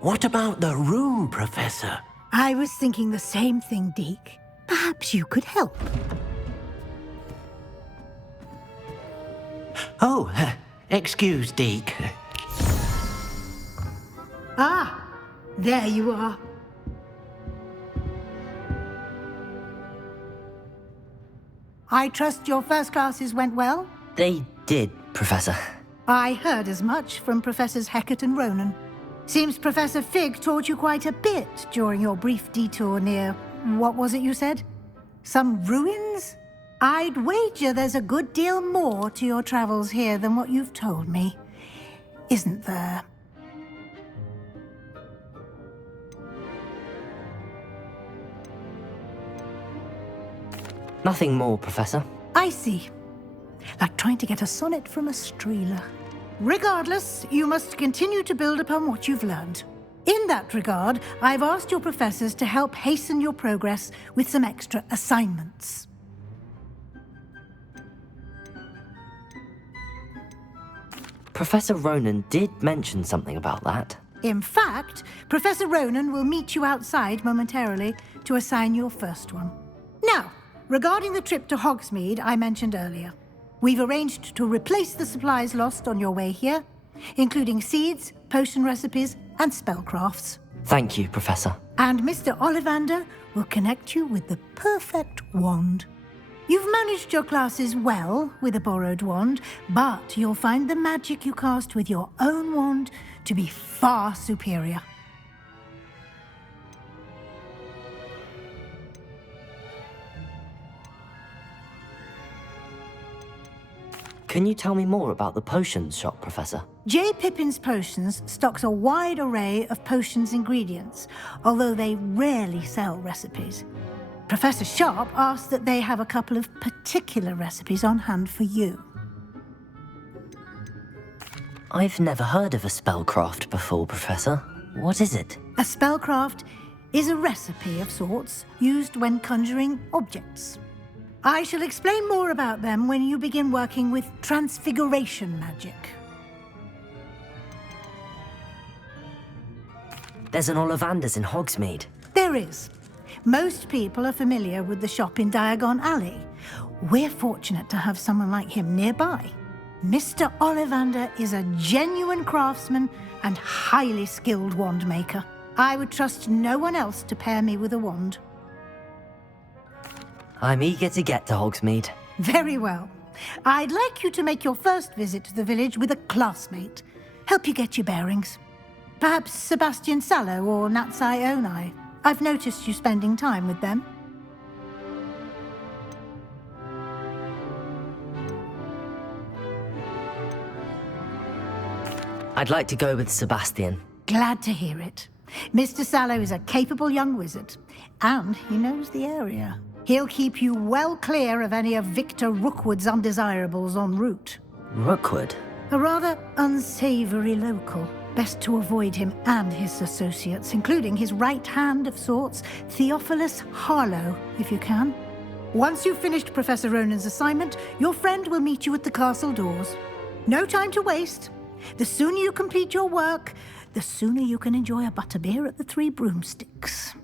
What about the room, Professor? I was thinking the same thing, Deke. Perhaps you could help. Oh, excuse, Deke. Ah, there you are. I trust your first classes went well? They did, Professor. I heard as much from Professors Hecat and Ronen. Seems Professor Fig taught you quite a bit during your brief detour near... what was it you said? Some ruins? I'd wager there's a good deal more to your travels here than what you've told me. Isn't there? Nothing more, Professor. I see. Like trying to get a sonnet from a streeler. Regardless, you must continue to build upon what you've learned. In that regard, I've asked your professors to help hasten your progress with some extra assignments. Professor Ronen did mention something about that. In fact, Professor Ronen will meet you outside momentarily to assign your first one. Now, regarding the trip to Hogsmeade I mentioned earlier, we've arranged to replace the supplies lost on your way here, including seeds, potion recipes, and spellcrafts. Thank you, Professor. And Mr. Ollivander will connect you with the perfect wand. You've managed your classes well with a borrowed wand, but you'll find the magic you cast with your own wand to be far superior. Can you tell me more about the potions shop, Professor? J. Pippin's Potions stocks a wide array of potions ingredients, although they rarely sell recipes. Professor Sharp asked that they have a couple of particular recipes on hand for you. I've never heard of a spellcraft before, Professor. What is it? A spellcraft is a recipe of sorts used when conjuring objects. I shall explain more about them when you begin working with Transfiguration magic. There's an Ollivanders in Hogsmeade. There is. Most people are familiar with the shop in Diagon Alley. We're fortunate to have someone like him nearby. Mr. Ollivander is a genuine craftsman and highly skilled wand maker. I would trust no one else to pair me with a wand. I'm eager to get to Hogsmeade. Very well. I'd like you to make your first visit to the village with a classmate. Help you get your bearings. Perhaps Sebastian Sallow or Natsai Onai. I've noticed you spending time with them. I'd like to go with Sebastian. Glad to hear it. Mr. Sallow is a capable young wizard, and he knows the area. He'll keep you well clear of any of Victor Rookwood's undesirables en route. Rookwood? A rather unsavory local. Best to avoid him and his associates, including his right hand of sorts, Theophilus Harlow, if you can. Once you've finished Professor Ronen's assignment, your friend will meet you at the castle doors. No time to waste. The sooner you complete your work, the sooner you can enjoy a butterbeer at the Three Broomsticks.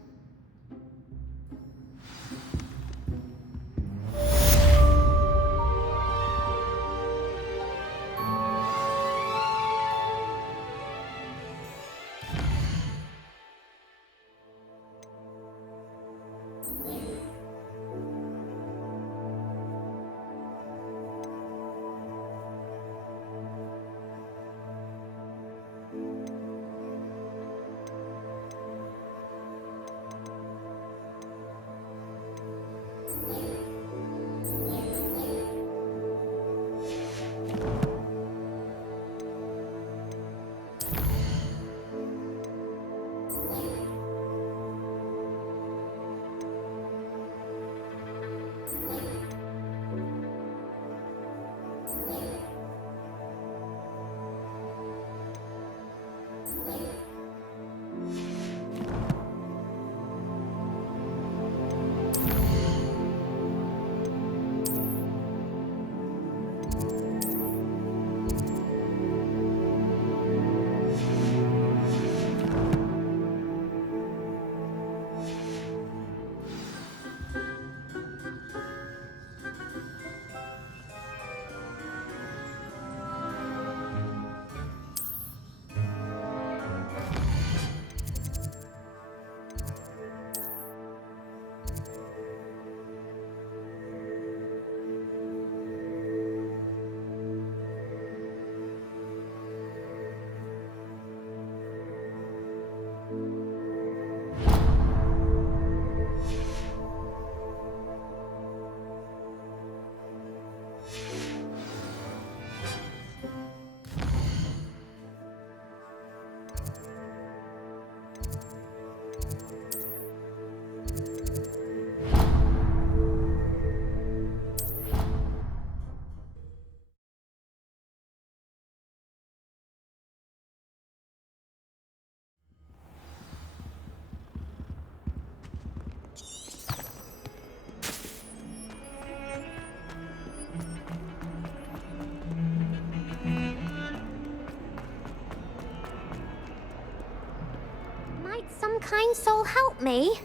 soul help me?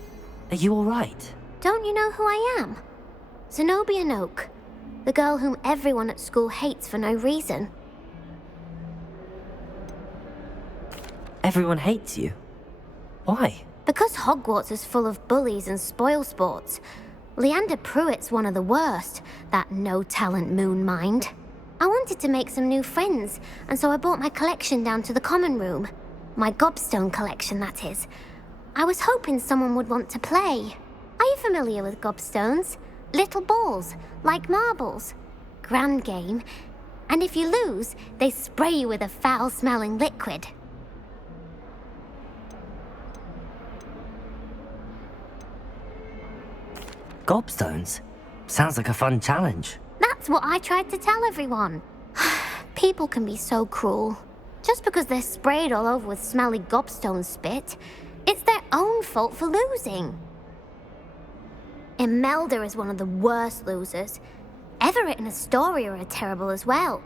Are you alright? Don't you know who I am? Zenobia Noak, the girl whom everyone at school hates for no reason. Everyone hates you. Why? Because Hogwarts is full of bullies and spoilsports. Leander Pruitt's one of the worst, that no-talent moon mind. I wanted to make some new friends, and so I brought my collection down to the common room. My Gobstone collection, that is. I was hoping someone would want to play. Are you familiar with Gobstones? Little balls, like marbles. Grand game. And if you lose, they spray you with a foul-smelling liquid. Gobstones? Sounds like a fun challenge. That's what I tried to tell everyone. People can be so cruel. Just because they're sprayed all over with smelly Gobstone spit, it's their own fault for losing. Imelda is one of the worst losers. Everett and Astoria are terrible as well.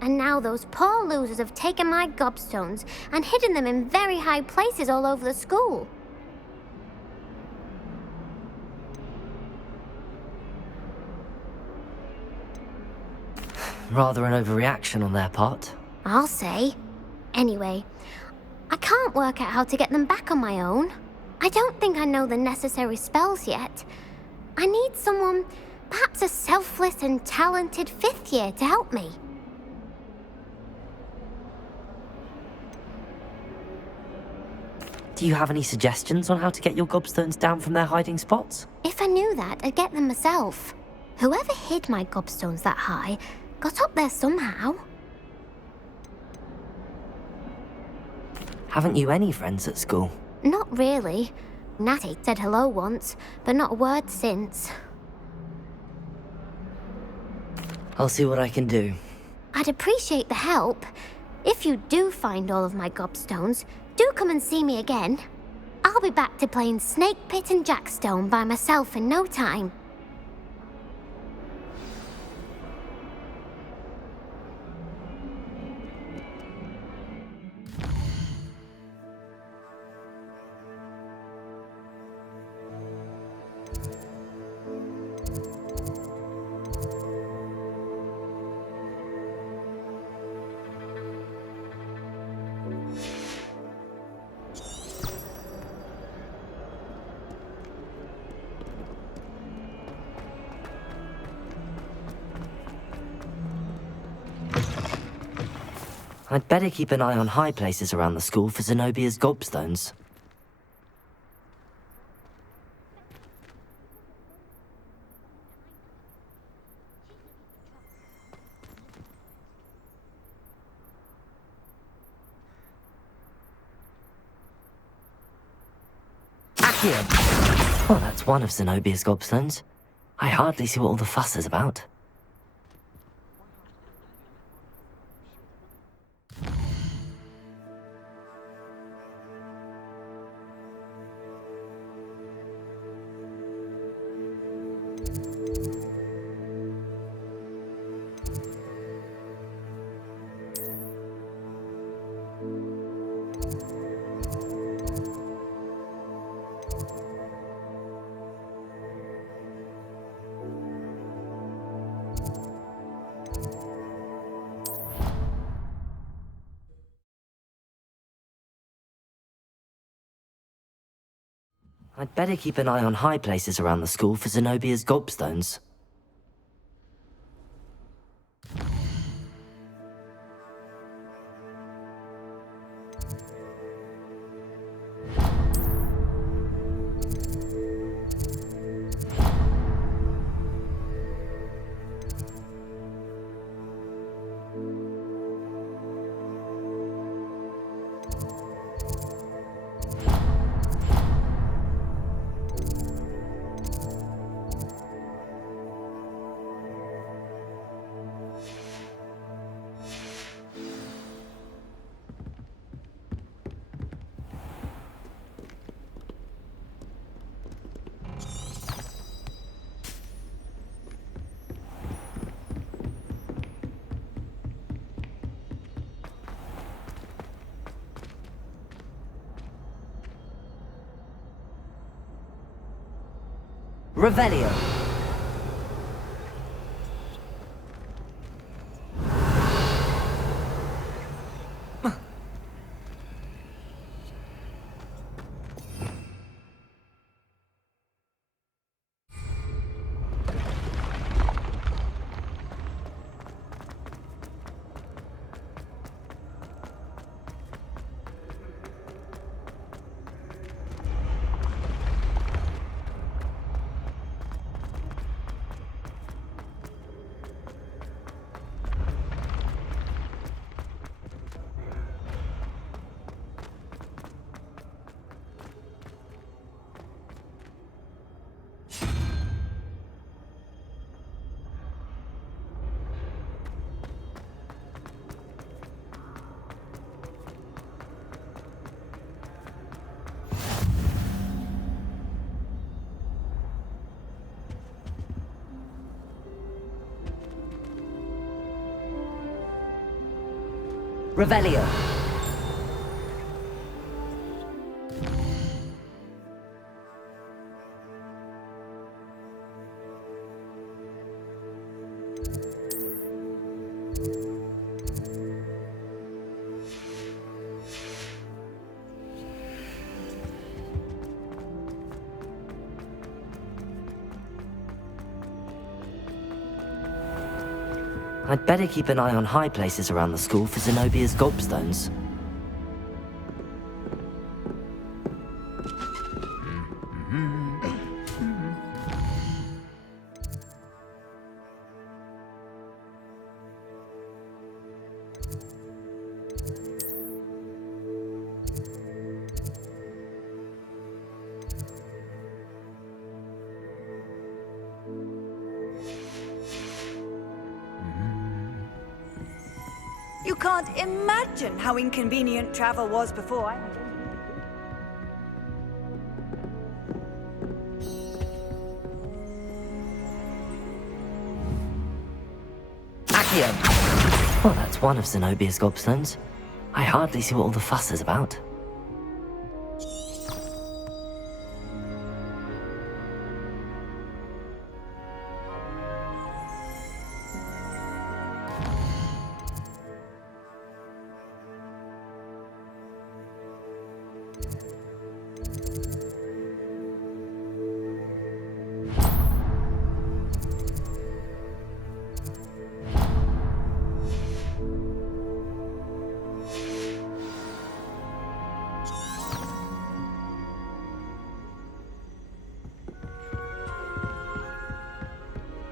And now those poor losers have taken my Gobstones and hidden them in very high places all over the school. Rather an overreaction on their part. I'll say. Anyway, I can't work out how to get them back on my own. I don't think I know the necessary spells yet. I need someone, perhaps a selfless and talented 5th year to help me. Do you have any suggestions on how to get your Gobstones down from their hiding spots? If I knew that, I'd get them myself. Whoever hid my Gobstones that high got up there somehow. Haven't you any friends at school? Not really. Natty said hello once, but not a word since. I'll see what I can do. I'd appreciate the help. If you do find all of my Gobstones, do come and see me again. I'll be back to playing Snake Pit and Jackstone by myself in no time. I'd better keep an eye on high places around the school for Zenobia's Gobstones. Accio! Well, that's one of Zenobia's Gobstones. I hardly see what all the fuss is about. I'd better keep an eye on high places around the school for Zenobia's Gobstones. Revelio. Revelio. I'd better keep an eye on high places around the school for Zenobia's Gobstones. You can't imagine how inconvenient travel was before. Well, that's one of Zenobia's Gobstones. I hardly see what all the fuss is about.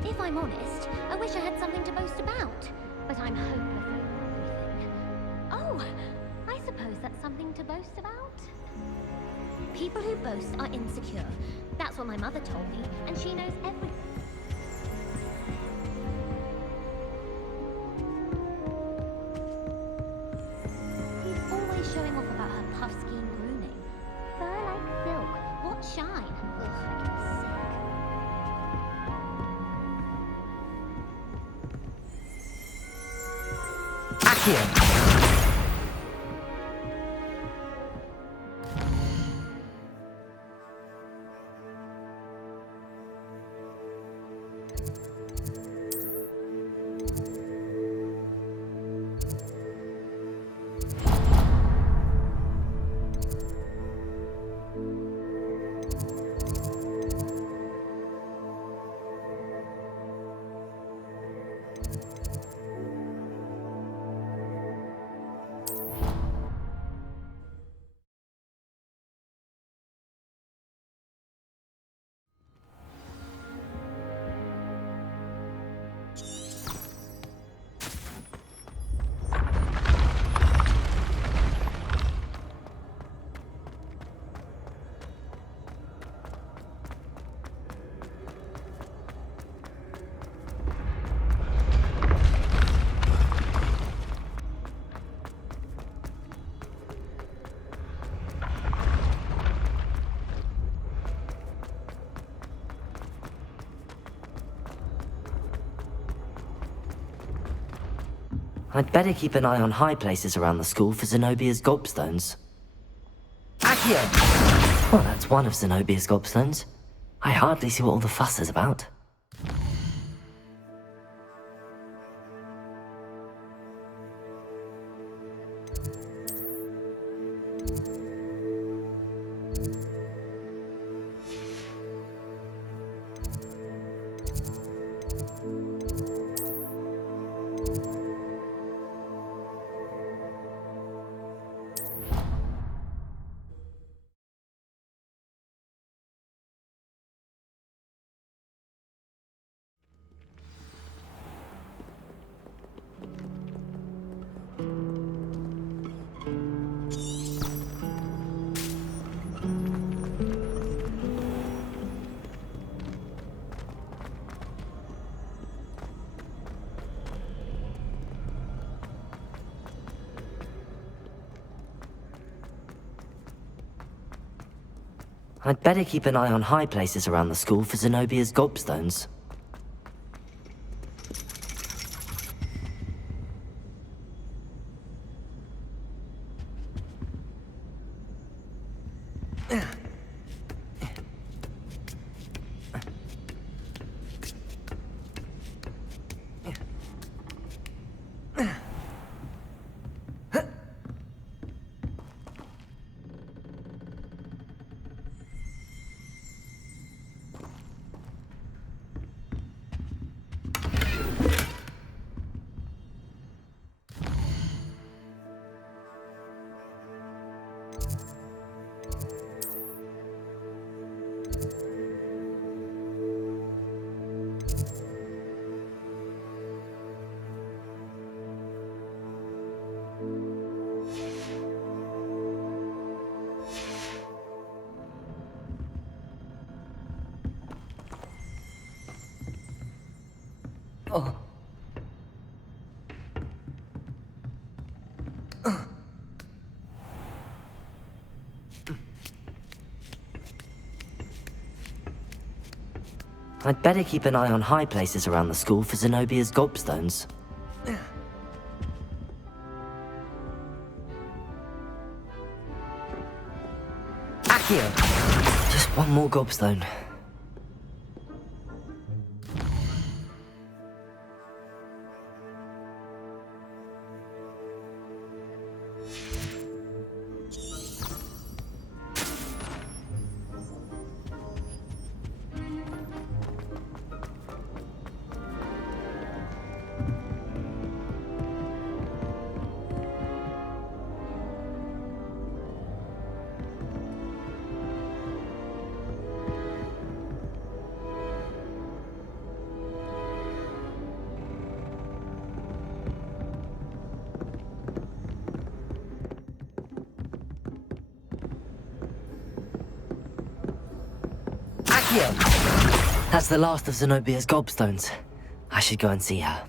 If I'm honest, I wish I had something to boast about, but I'm hopeless over everything. Oh, I suppose that's something to boast about? People who boast are insecure. That's what my mother told me, and she knows everything. She's always showing off about her puff-skein grooming. Fur like silk. What shine? Ugh, I get sick. I'd better keep an eye on high places around the school for Zenobia's Gobstones. Well, that's one of Zenobia's Gobstones. I hardly see what all the fuss is about. I'd better keep an eye on high places around the school for Zenobia's Gobstones. I'd better keep an eye on high places around the school for Zenobia's Gobstones. Accio! Just one more Gobstone. That's the last of Zenobia's Gobstones. I should go and see her.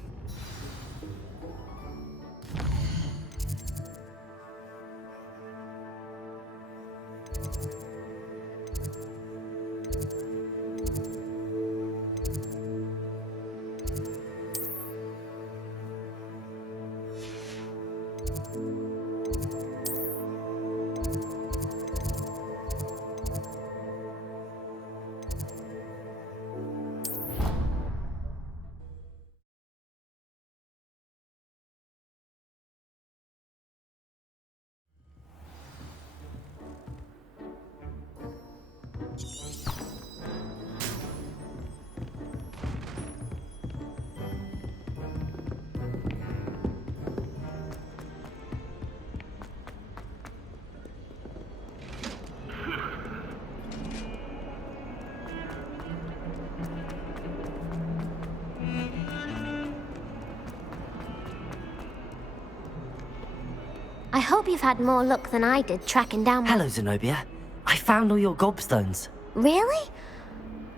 I hope you've had more luck than I did tracking down my... Hello, Zenobia. I found all your Gobstones. Really?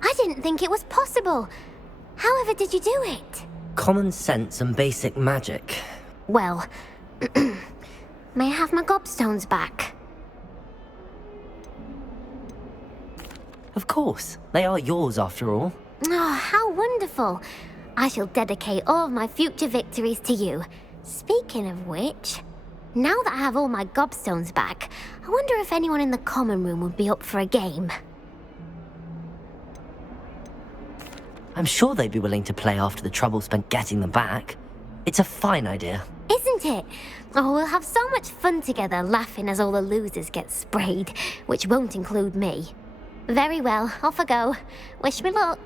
I didn't think it was possible. However did you do it? Common sense and basic magic. Well, may I have my Gobstones back? Of course. They are yours, after all. Oh, how wonderful. I shall dedicate all of my future victories to you. Speaking of which, now that I have all my Gobstones back, I wonder if anyone in the common room would be up for a game. I'm sure they'd be willing to play after the trouble spent getting them back. It's a fine idea. Isn't it? Oh, we'll have so much fun together laughing as all the losers get sprayed, which won't include me. Very well, off I go. Wish me luck.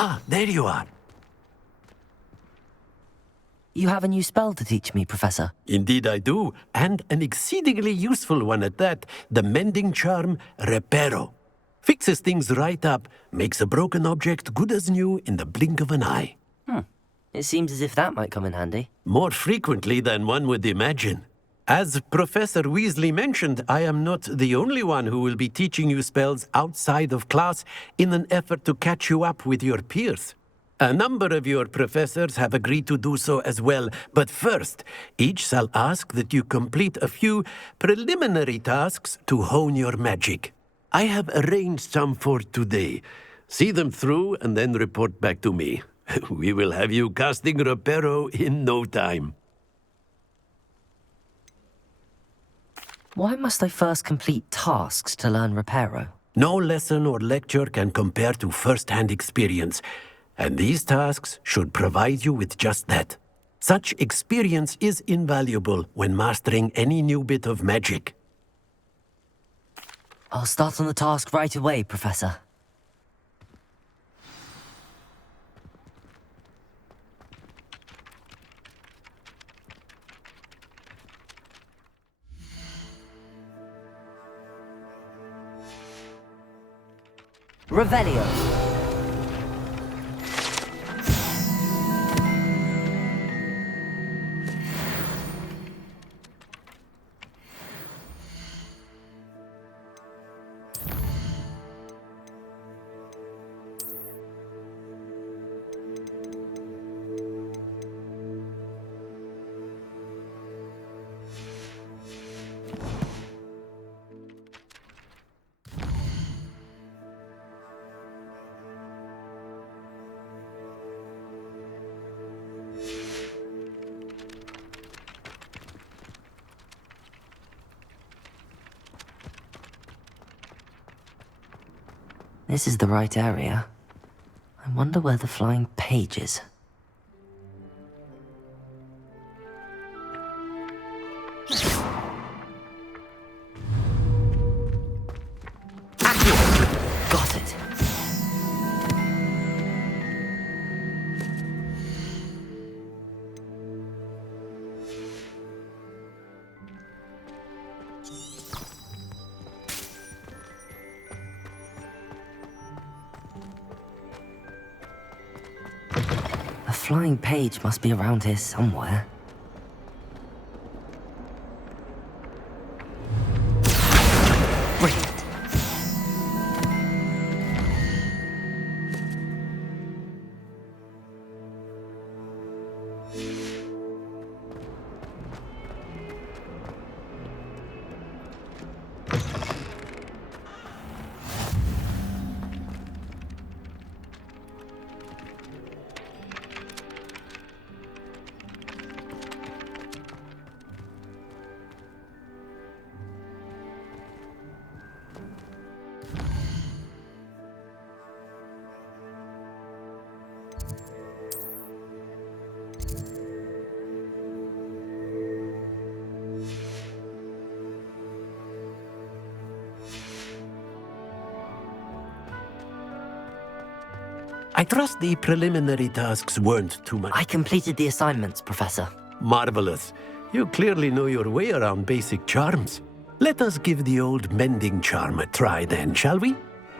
Ah, there you are. You have a new spell to teach me, Professor. Indeed I do, and an exceedingly useful one at that, the mending charm Reparo. Fixes things right up, makes a broken object good as new in the blink of an eye. It seems as if that might come in handy. More frequently than one would imagine. As Professor Weasley mentioned, I am not the only one who will be teaching you spells outside of class in an effort to catch you up with your peers. A number of your professors have agreed to do so as well, but first, each shall ask that you complete a few preliminary tasks to hone your magic. I have arranged some for today. See them through and then report back to me. We will have you casting Reparo in no time. Why must I first complete tasks to learn Reparo? No lesson or lecture can compare to first-hand experience, and these tasks should provide you with just that. Such experience is invaluable when mastering any new bit of magic. I'll start on the task right away, Professor. Revelio. This is the right area. I wonder where the flying page is. flying page must be around here somewhere. Brilliant. I trust the preliminary tasks weren't too much. I completed the assignments, Professor. Marvelous. You clearly know your way around basic charms. Let us give the old mending charm a try then, shall we?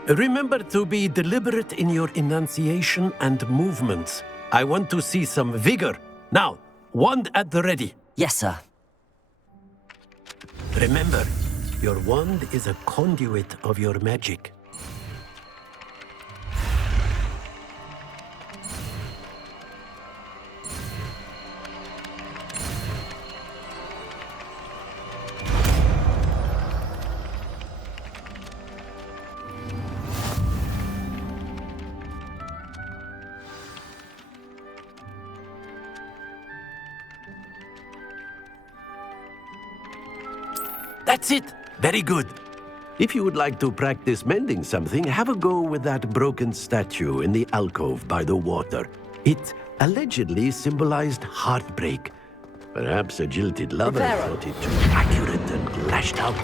Remember to be deliberate in your enunciation and movements. I want to see some vigor. Now, wand at the ready. Yes, sir. Remember, your wand is a conduit of your magic. That's it! Very good. If you would like to practice mending something, have a go with that broken statue in the alcove by the water. It allegedly symbolized heartbreak. Perhaps a jilted lover Reparo. thought it too accurate and lashed out.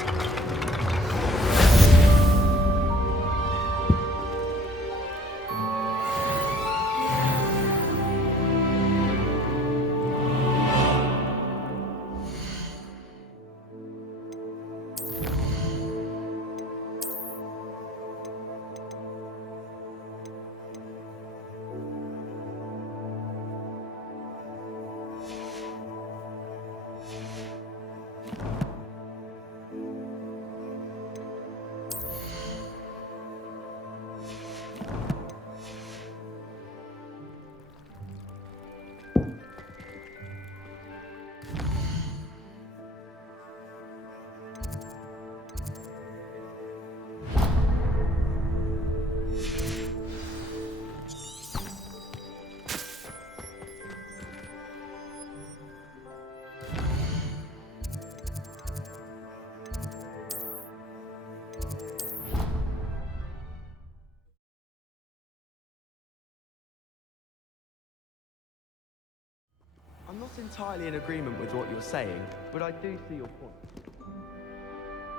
I'm not entirely in agreement with what you're saying, but I do see your point.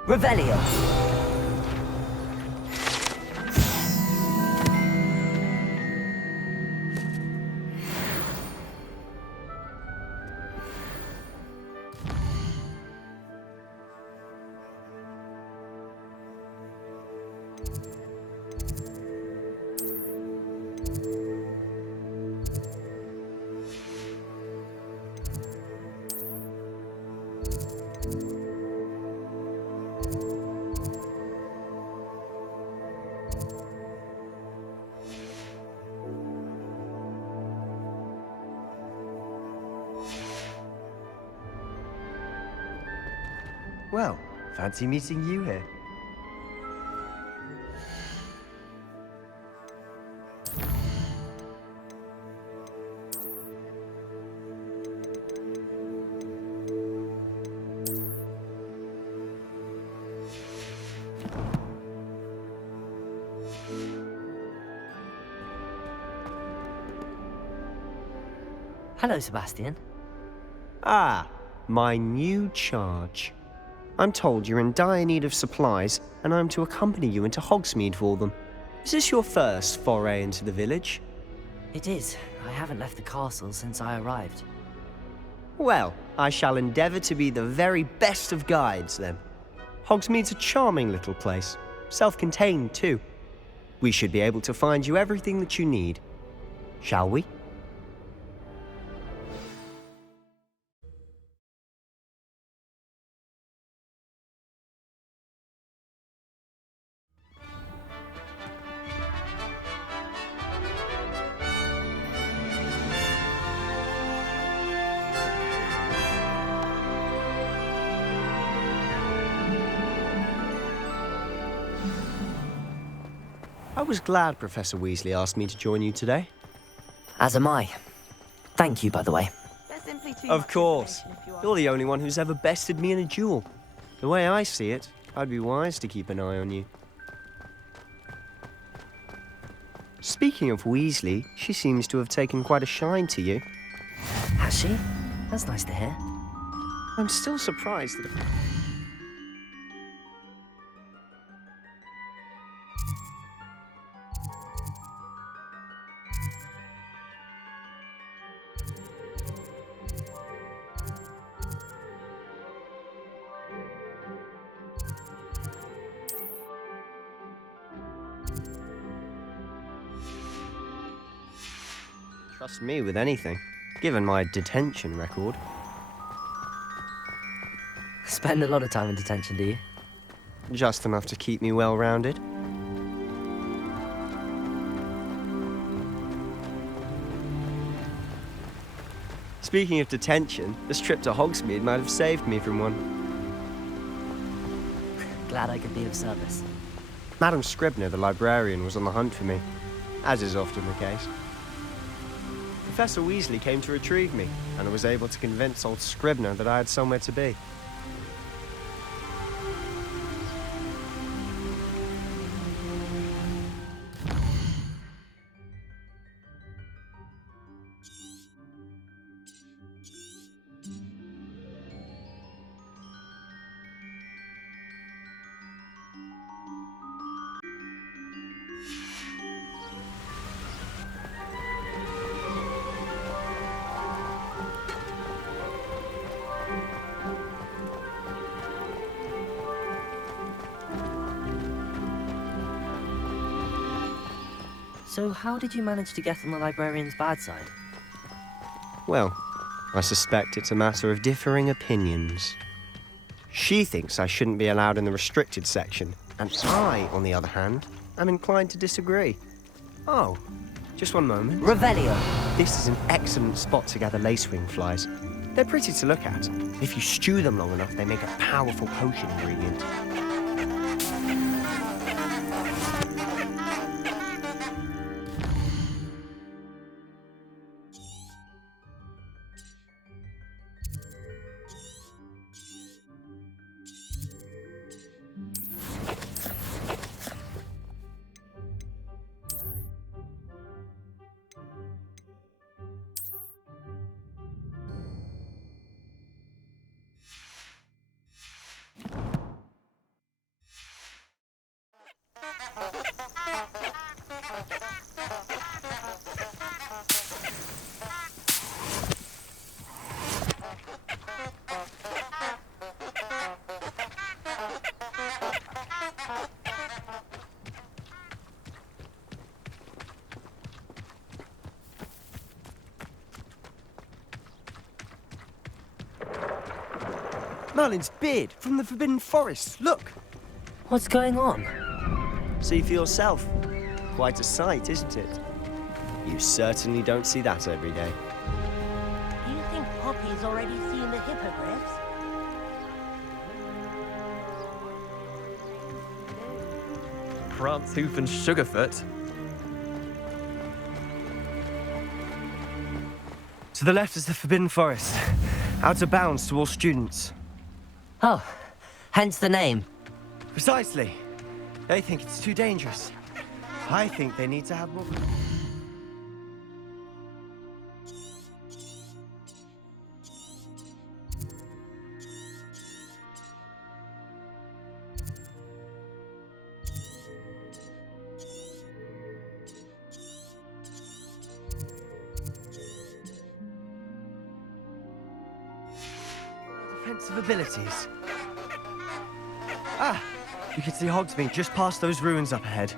Revelio. Well, fancy meeting you here. Hello, Sebastian. Ah, my new charge. I'm told you're in dire need of supplies, and I'm to accompany you into Hogsmeade for them. Is this your first foray into the village? It is. I haven't left the castle since I arrived. Well, I shall endeavour to be the very best of guides, then. Hogsmeade's a charming little place, self-contained too. We should be able to find you everything that you need. Shall we? I was glad Professor Weasley asked me to join you today. As am I. Thank you, by the way. Of course. You're the only one who's ever bested me in a duel. The way I see it, I'd be wise to keep an eye on you. Speaking of Weasley, she seems to have taken quite a shine to you. Has she? That's nice to hear. I'm still surprised that... Trust me with anything, given my detention record. Spend a lot of time in detention, do you? Just enough to keep me well-rounded. Speaking of detention, this trip to Hogsmeade might have saved me from one. Glad I could be of service. Madam Scribner, the librarian, was on the hunt for me, as is often the case. Professor Weasley came to retrieve me, and I was able to convince old Scribner that I had somewhere to be. So how did you manage to get on the librarian's bad side? Well, I suspect it's a matter of differing opinions. She thinks I shouldn't be allowed in the restricted section, and I, on the other hand, am inclined to disagree. Oh, just one moment. Revelio! This is an excellent spot to gather lacewing flies. They're pretty to look at. If you stew them long enough, they make a powerful potion ingredient. Merlin's beard from the Forbidden Forest, look! What's going on? See for yourself. Quite a sight, isn't it? You certainly don't see that every day. Do you think Poppy's already seen the hippogriffs? Prantooth and Sugarfoot. To the left is the Forbidden Forest. Out of bounds to all students. Oh, hence the name. Precisely. They think it's too dangerous. I think they need to have more... defensive abilities. Ah! You can see Hogsmeade just past those ruins up ahead.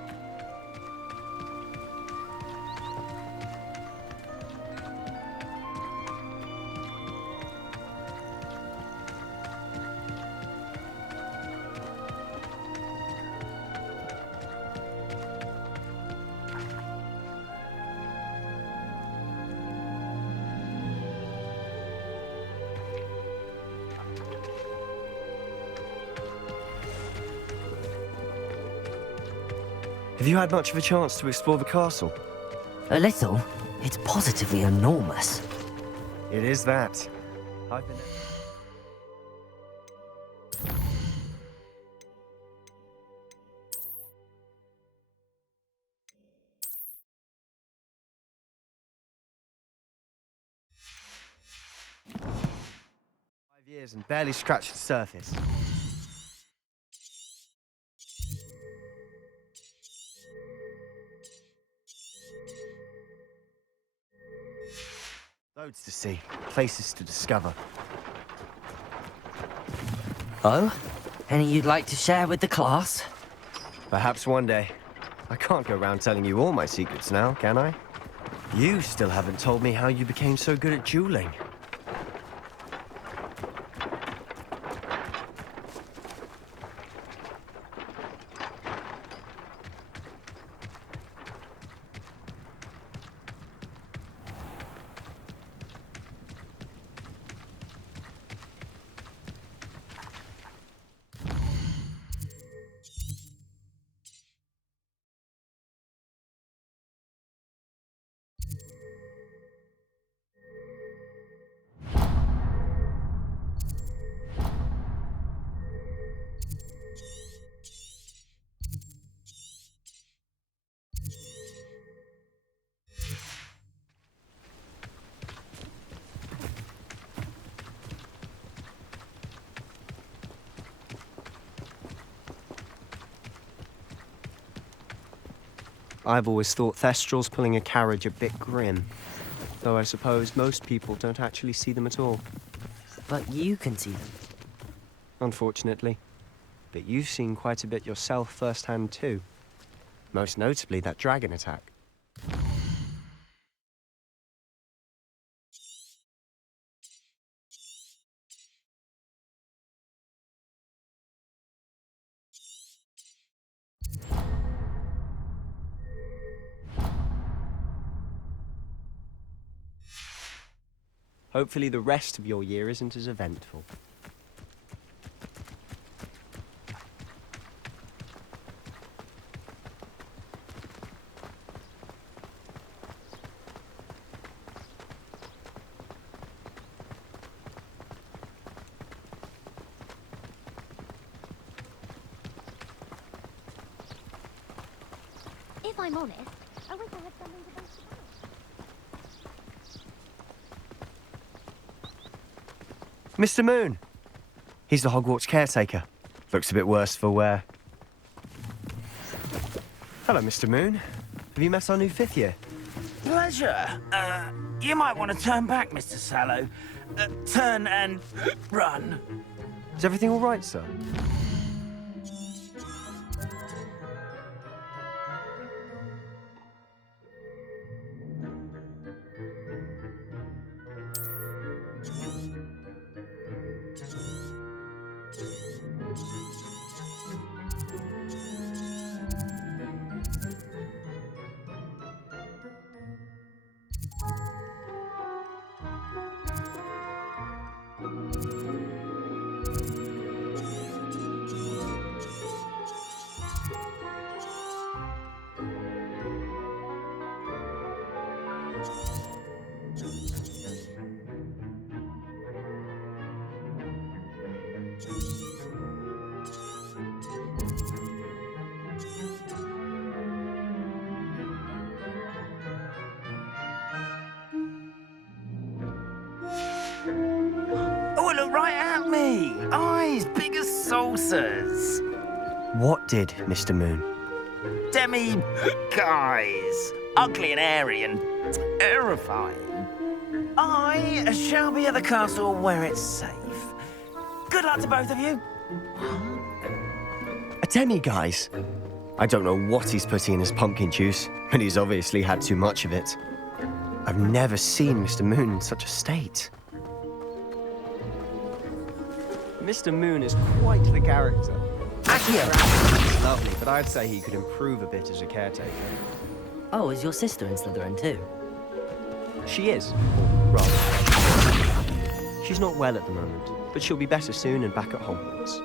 Have you had much of a chance to explore the castle? A little. It's positively enormous. It is that. I've been... years and barely scratched the surface. Loads to see, places to discover. Oh? Any you'd like to share with the class? Perhaps one day. I can't go around telling you all my secrets now, can I? You still haven't told me how you became so good at dueling. I've always thought Thestrals pulling a carriage a bit grim, though I suppose most people don't actually see them at all. But you can see them. Unfortunately. But you've seen quite a bit yourself firsthand too. Most notably that dragon attack. Hopefully the rest of your year isn't as eventful. If I'm honest, I wish I had something to base it on. Mr. Moon! He's the Hogwarts caretaker. Looks a bit worse for wear. Hello, Mr. Moon. Have you met our new fifth year? Pleasure. You might want to turn back, Mr. Sallow. Turn and run. Is everything all right, sir? Oh, look right at me. Eyes big as saucers. What did, Mr. Moon? Guys. Ugly and airy and terrifying. I shall be at the castle where it's safe. Good luck to both of you. A demi-guise? I don't know what he's putting in his pumpkin juice, but he's obviously had too much of it. I've never seen Mr. Moon in such a state. Mr. Moon is quite the character. Actually, he's lovely, but I'd say he could improve a bit as a caretaker. Oh, is your sister in Slytherin too? She is, or rather. She's not well at the moment, but she'll be better soon and back at Hogwarts.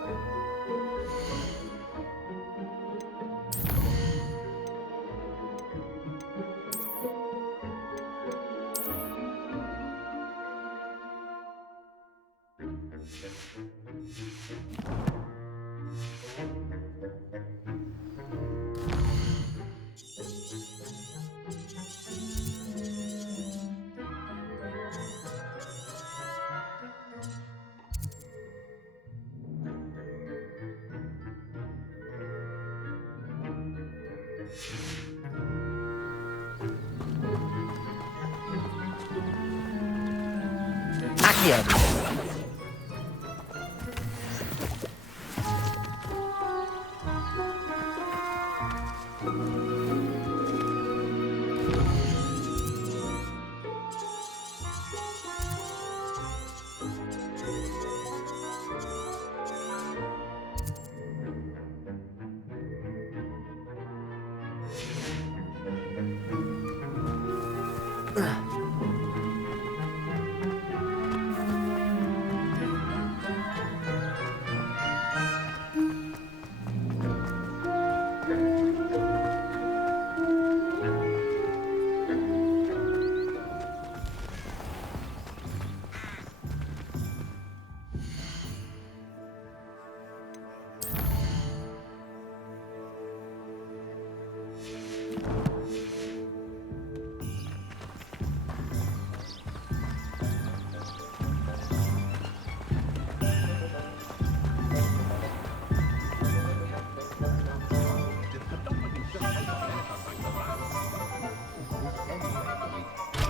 Accio.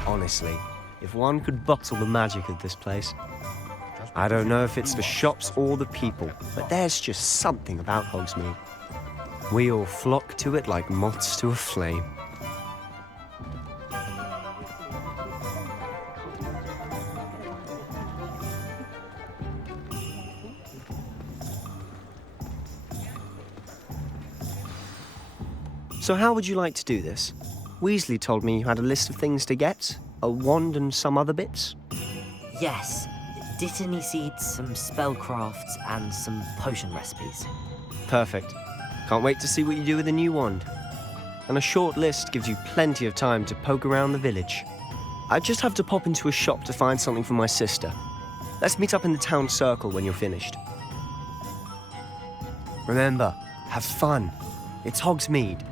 Honestly, if one could bottle the magic of this place. I don't know if it's the shops or the people, but there's just something about Hogsmeade. We all flock to it like moths to a flame. So how would you like to do this? Weasley told me you had a list of things to get, a wand and some other bits. Yes. Dittany seeds, some spellcrafts, and some potion recipes. Perfect. Can't wait to see what you do with the new wand. And a short list gives you plenty of time to poke around the village. I just have to pop into a shop to find something for my sister. Let's meet up in the town circle when you're finished. Remember, have fun. It's Hogsmeade.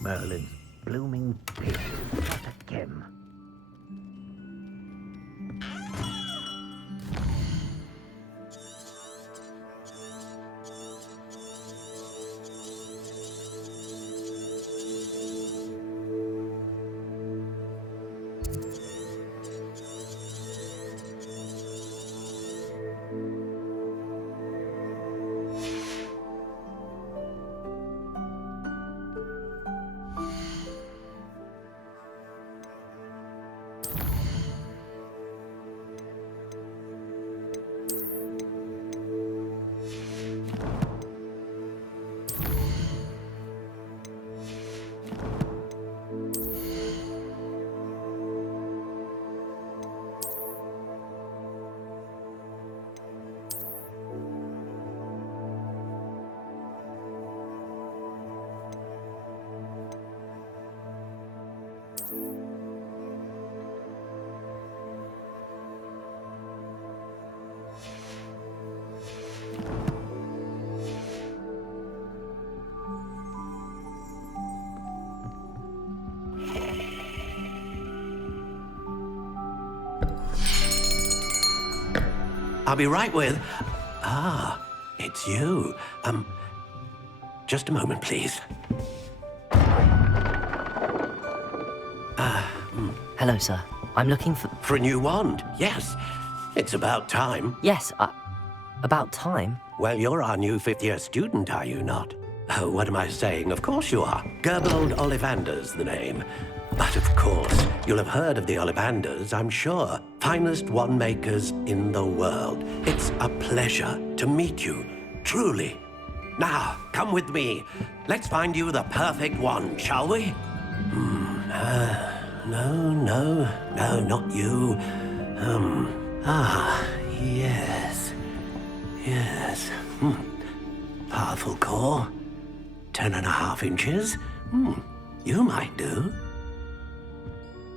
Merlin's blooming pig. What a gem. I'll be right with... Ah, it's you. Just a moment, please. Hello, sir. I'm looking for... For a new wand, yes. It's about time. Yes, about time. Well, you're our new fifth-year student, are you not? Oh, what am I saying? Of course you are. Gerbold Ollivanders, the name. But of course, you'll have heard of the Ollivanders, I'm sure. Finest wand makers in the world. It's a pleasure to meet you, truly. Now, come with me. Let's find you the perfect wand, shall we? No, not you. Yes. Powerful core. 10.5 inches. You might do.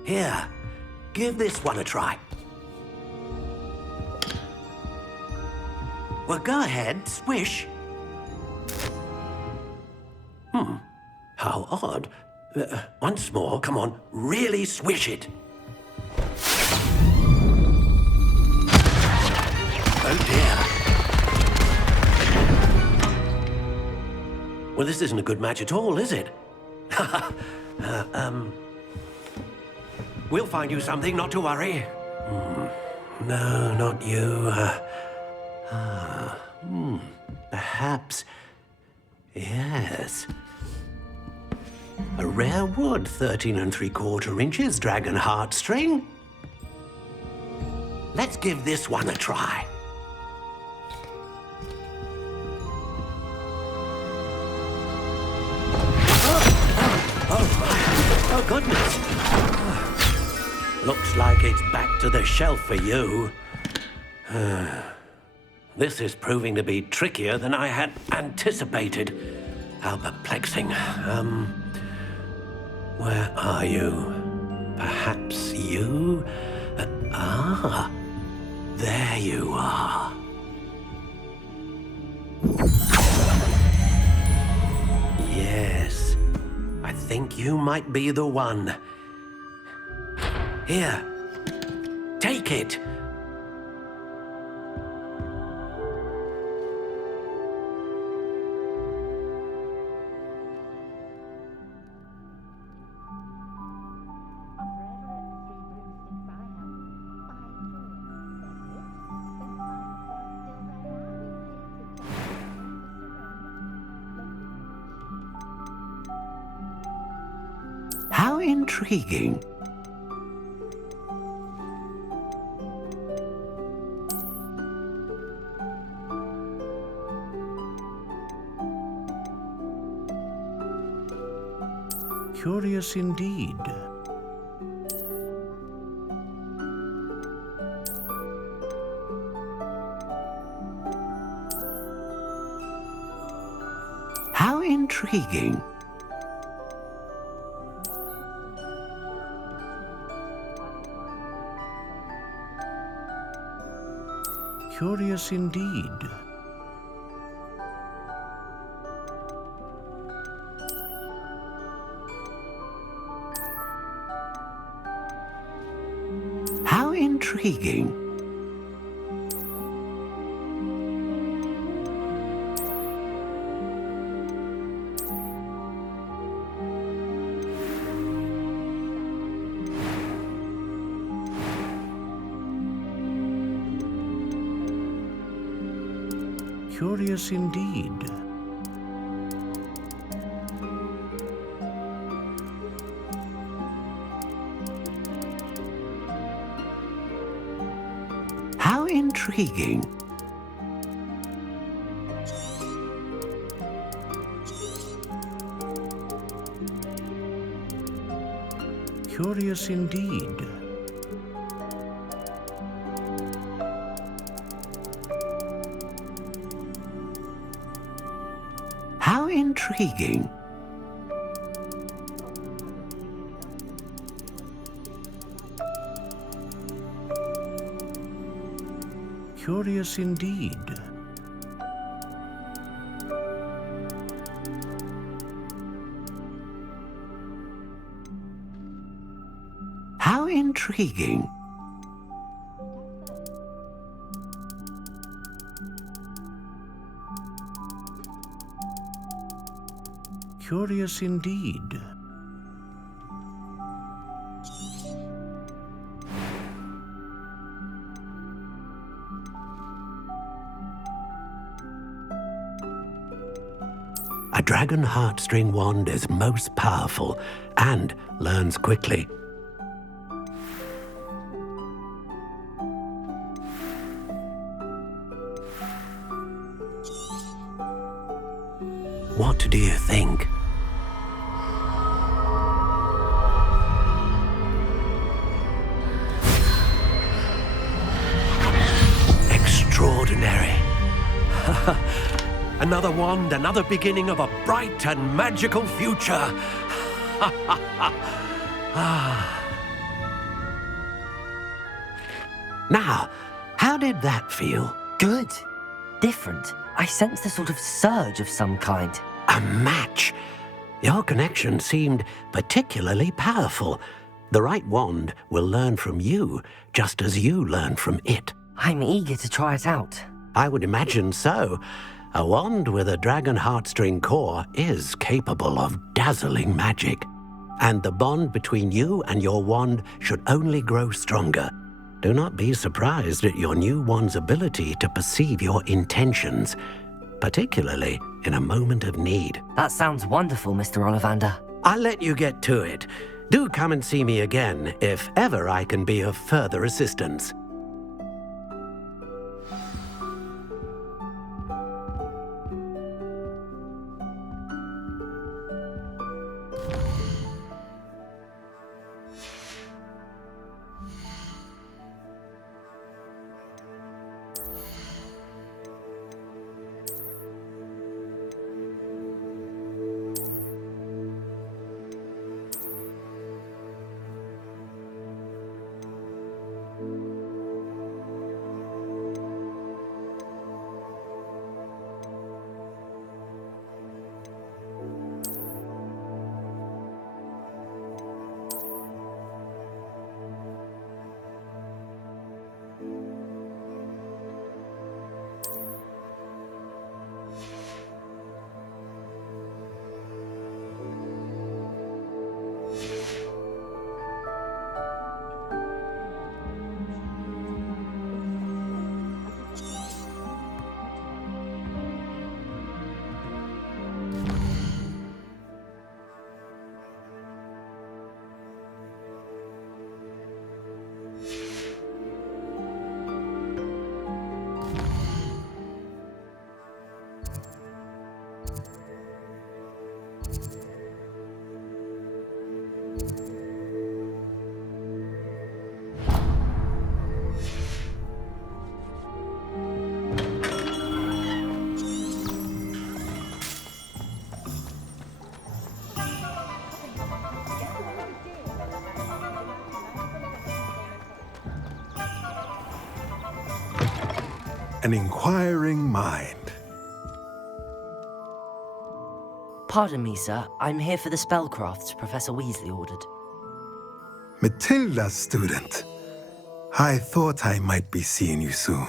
Here, give this one a try. Well, go ahead, swish. How odd. Once more, come on, really swish it. Oh dear. Well, this isn't a good match at all, is it? We'll find you something, not to worry. No, not you. Perhaps. Yes. A rare wood, 13 3/4 inches, dragon heartstring. Let's give this one a try. Oh, goodness. Looks like it's back to the shelf for you. This is proving to be trickier than I had anticipated. How perplexing. Where are you? Perhaps you? There you are. Yes, I think you might be the one. Here, take it. How intriguing. Curious indeed. How intriguing. Curious indeed. How intriguing. Curious indeed. How intriguing. Curious indeed. How intriguing. Curious indeed. How intriguing. Curious indeed. A dragon heartstring wand is most powerful and learns quickly. What do you think? Extraordinary. Another wand, another beginning of a bright and magical future. Now, how did that feel? Good. Different. I sensed a sort of surge of some kind. A match. Your connection seemed particularly powerful. The right wand will learn from you, just as you learn from it. I'm eager to try it out. I would imagine so. A wand with a dragon heartstring core is capable of dazzling magic. And the bond between you and your wand should only grow stronger. Do not be surprised at your new wand's ability to perceive your intentions, particularly in a moment of need. That sounds wonderful, Mr. Ollivander. I'll let you get to it. Do come and see me again if ever I can be of further assistance. An inquiring mind. Pardon me, sir. I'm here for the spellcrafts Professor Weasley ordered. Matilda's student. I thought I might be seeing you soon.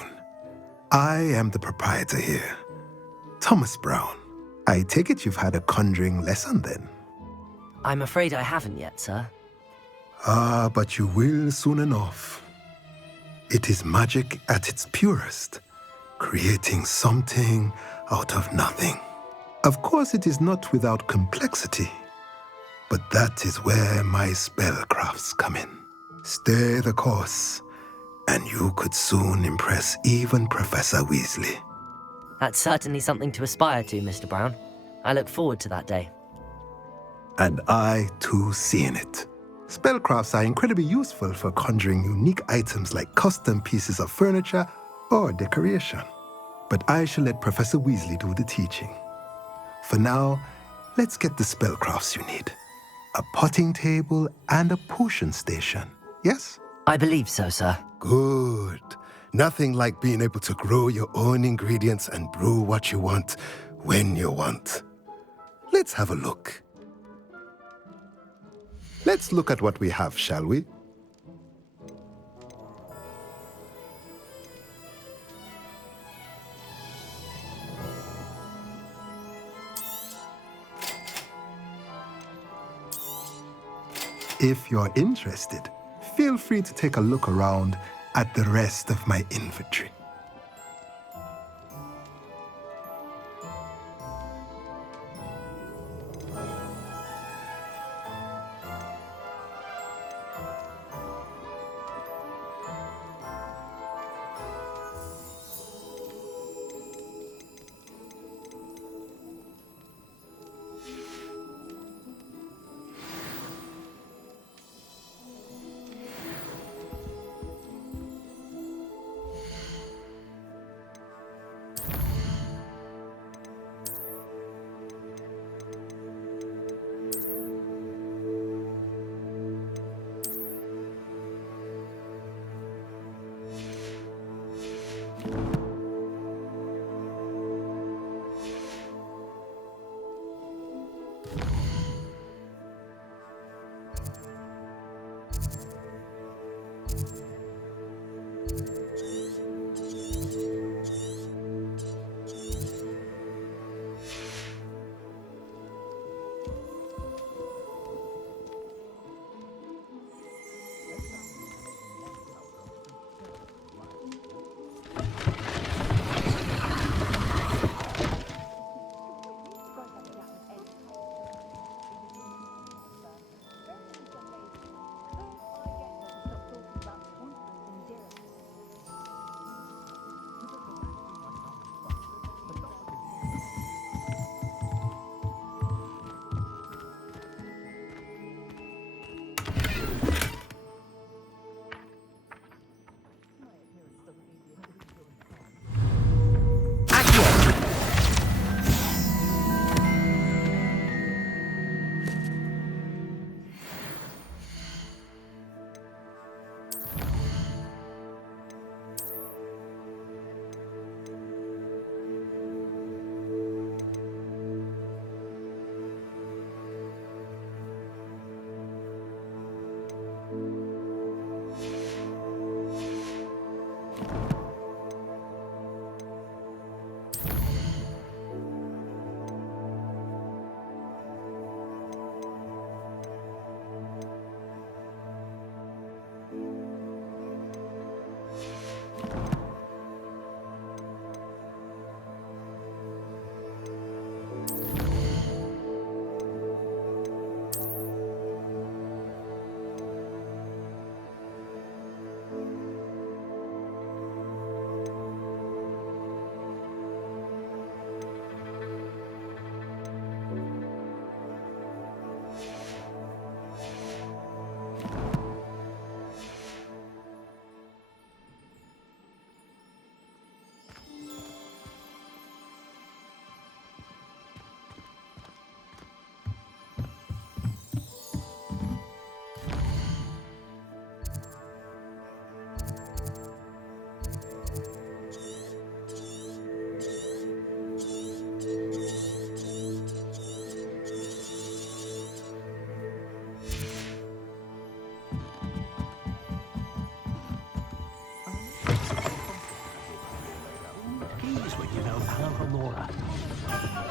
I am the proprietor here, Thomas Brown. I take it you've had a conjuring lesson then? I'm afraid I haven't yet, sir. Ah, but you will soon enough. It is magic at its purest, creating something out of nothing. Of course, it is not without complexity, but that is where my spellcrafts come in. Stay the course, and you could soon impress even Professor Weasley. That's certainly something to aspire to, Mr. Brown. I look forward to that day. And I, too, seeing it. Spellcrafts are incredibly useful for conjuring unique items like custom pieces of furniture or decoration. But I shall let Professor Weasley do the teaching. For now, let's get the spellcrafts you need. A potting table and a potion station, yes? I believe so, sir. Good. Nothing like being able to grow your own ingredients and brew what you want when you want. Let's have a look. Let's look at what we have, shall we? If you're interested, feel free to take a look around at the rest of my inventory.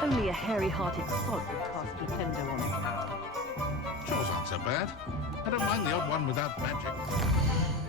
Only a hairy-hearted sod would cast Nintendo on it. Chores aren't so bad. I don't mind the odd one without magic.